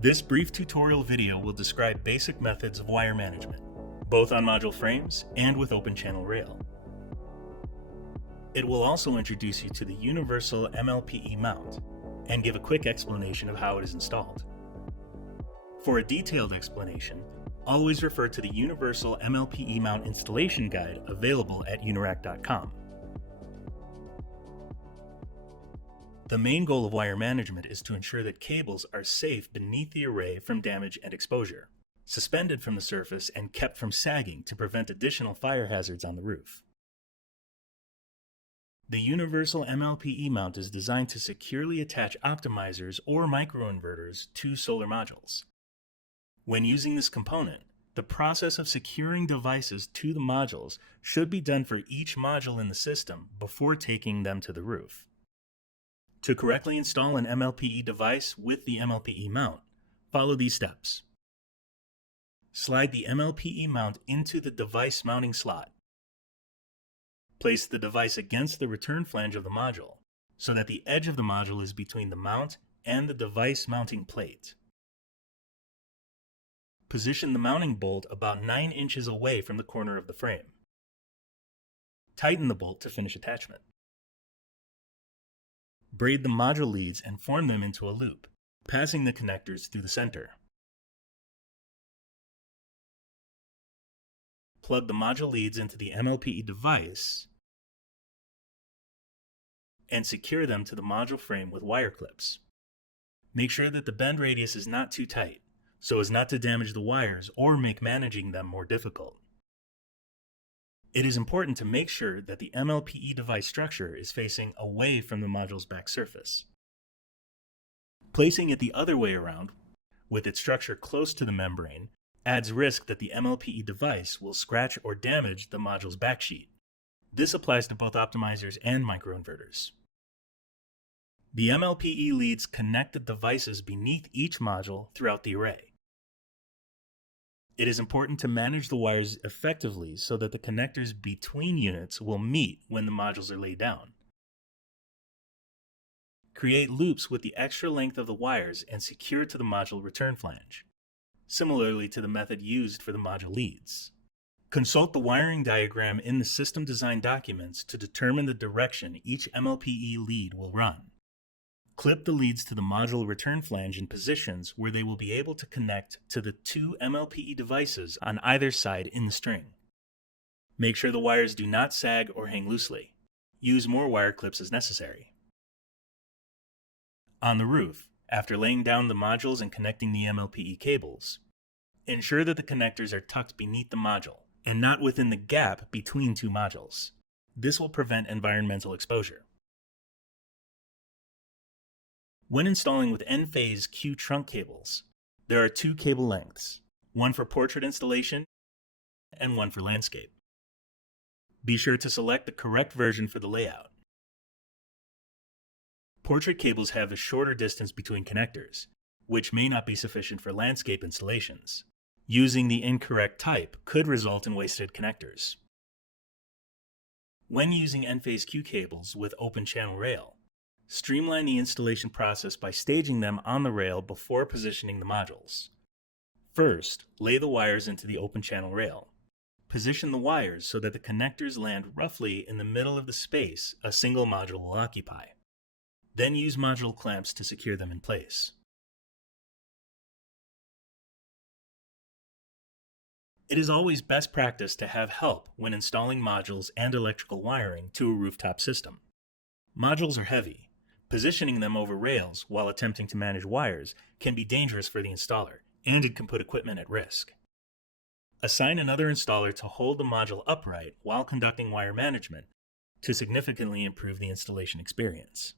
This brief tutorial video will describe basic methods of wire management, both on module frames and with open channel rail. It will also introduce you to the Universal MLPE Mount and give a quick explanation of how it is installed. For a detailed explanation, always refer to the Universal MLPE Mount installation guide available at Unirac.com. The main goal of wire management is to ensure that cables are safe beneath the array from damage and exposure, suspended from the surface and kept from sagging to prevent additional fire hazards on the roof. The Universal MLPE Mount is designed to securely attach optimizers or microinverters to solar modules. When using this component, the process of securing devices to the modules should be done for each module in the system before taking them to the roof. To correctly install an MLPE device with the MLPE mount, follow these steps. Slide the MLPE mount into the device mounting slot. Place the device against the return flange of the module so that the edge of the module is between the mount and the device mounting plate. Position the mounting bolt about 9 inches away from the corner of the frame. Tighten the bolt to finish attachment. Braid the module leads and form them into a loop, passing the connectors through the center. Plug the module leads into the MLPE device and secure them to the module frame with wire clips. Make sure that the bend radius is not too tight, so as not to damage the wires or make managing them more difficult. It is important to make sure that the MLPE device structure is facing away from the module's back surface. Placing it the other way around, with its structure close to the membrane, adds risk that the MLPE device will scratch or damage the module's backsheet. This applies to both optimizers and microinverters. The MLPE leads connect the devices beneath each module throughout the array. It is important to manage the wires effectively so that the connectors between units will meet when the modules are laid down. Create loops with the extra length of the wires and secure to the module return flange, similarly to the method used for the module leads. Consult the wiring diagram in the system design documents to determine the direction each MLPE lead will run. Clip the leads to the module return flange in positions where they will be able to connect to the 2 MLPE devices on either side in the string. Make sure the wires do not sag or hang loosely. Use more wire clips as necessary. On the roof, after laying down the modules and connecting the MLPE cables, ensure that the connectors are tucked beneath the module and not within the gap between 2 modules. This will prevent environmental exposure. When installing with Enphase Q trunk cables, there are 2 cable lengths, one for portrait installation and one for landscape. Be sure to select the correct version for the layout. Portrait cables have a shorter distance between connectors, which may not be sufficient for landscape installations. Using the incorrect type could result in wasted connectors. When using Enphase Q cables with open channel rail, streamline the installation process by staging them on the rail before positioning the modules. First, lay the wires into the open channel rail. Position the wires so that the connectors land roughly in the middle of the space a single module will occupy. Then use module clamps to secure them in place. It is always best practice to have help when installing modules and electrical wiring to a rooftop system. Modules are heavy. Positioning them over rails while attempting to manage wires can be dangerous for the installer, and it can put equipment at risk. Assign another installer to hold the module upright while conducting wire management to significantly improve the installation experience.